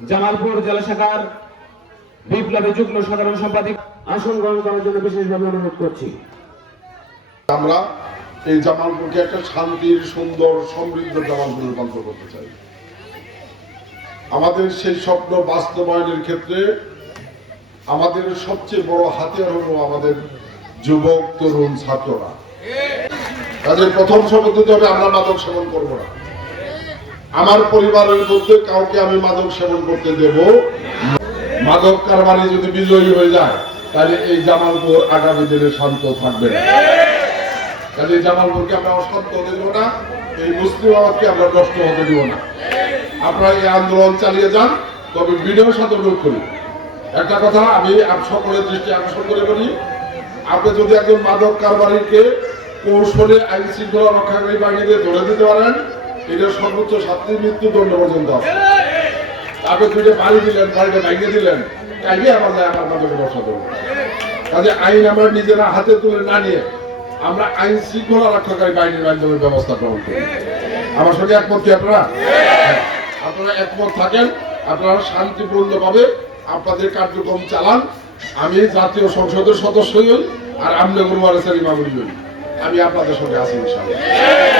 জামালপুর জেলা শাখার বিপ্লবী যুগ্ম সাধারণ সম্পাদক আসন গ্রহণ করার জন্য বিশেষভাবে অনুরোধ করছি। আমরা এই জামালপুরকে একটা শান্তির, সুন্দর, সমৃদ্ধ জামালপুর রূপান্তর করতে চাই। আমাদের সেই স্বপ্ন বাস্তবায়নের ক্ষেত্রে আমাদের সবচেয়ে বড় হাতিয়ার হলো আমাদের যুবক, তরুণ, ছাত্ররা। তাদের প্রথম শপথ হবে আমরা মাদক সেবন করব না। আমার পরিবারের মধ্যে কাউকে আমি মাদক সেবন করতে দেব। মাদক কারবারি যদি বিজয়ী হয়ে যায় তাহলে এই জামালপুর আগামী দিনে শান্ত থাকবে না। কাজে জামালপুরকে আমরা অশান্ত দেব না, এই মুসলিমাবাদকে আমরা নষ্ট হতে দেব না। আপনারা এই আন্দোলন চালিয়ে যান, তবে বিনয়ের সাথে অনুরোধ করি একটা কথা আমি সকলের দৃষ্টি আকর্ষণ করে বলি, আপনি যদি একজন মাদক কারবারিকে কৌশলে আইন শৃঙ্খলা রক্ষাকারী বাহিনী দিয়ে ধরে দিতে পারেন, এটা সর্বোচ্চ শাস্তি মৃত্যুদণ্ড পর্যন্ত আছে। আপনি দুইটা বাড়ি দিলেন, বাড়িটা ভেঙে দিলেন, কাইবে আমার মাদকের ব্যবসা করবো। কাজে আইন আমরা নিজেরা হাতে তুলে না নিয়ে আমরা আইন শৃঙ্খলা রক্ষাকারী বাহিনীর মাধ্যমে ব্যবস্থা গ্রহণ করি। আমার সঙ্গে একমত কি আপনারা? আপনারা একমত থাকেন, আপনারা শান্তিপূর্ণভাবে আপনাদের কার্যক্রম চালান। আমি জাতীয় সংসদের সদস্য হই আর আমনে গুরুবারের ইমামুল হই, আমি আপনাদের সঙ্গে আছি ইনশাআল্লাহ।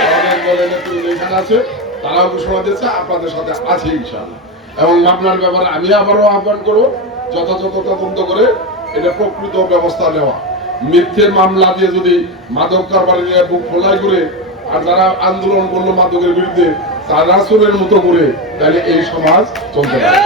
আমাদের দলের নেতৃত্ব এখানে আছে, তারাও ঘোষণা দিয়েছে আপনাদের সাথে আছে ইনশাআল্লাহ। এবং মামলার ব্যাপারে আমি আবারও আহ্বান করব যথাযথ তদন্ত করে এটা প্রকৃত ব্যবস্থা নেওয়া। মিথ্যে মামলা দিয়ে যদি মাদক কারবারি নিয়ে বুক খোলাই করে আর যারা আন্দোলন করলো মাদকের বিরুদ্ধে তারা চোরের মতো করে, তাহলে এই সমাজ চলতে পারে।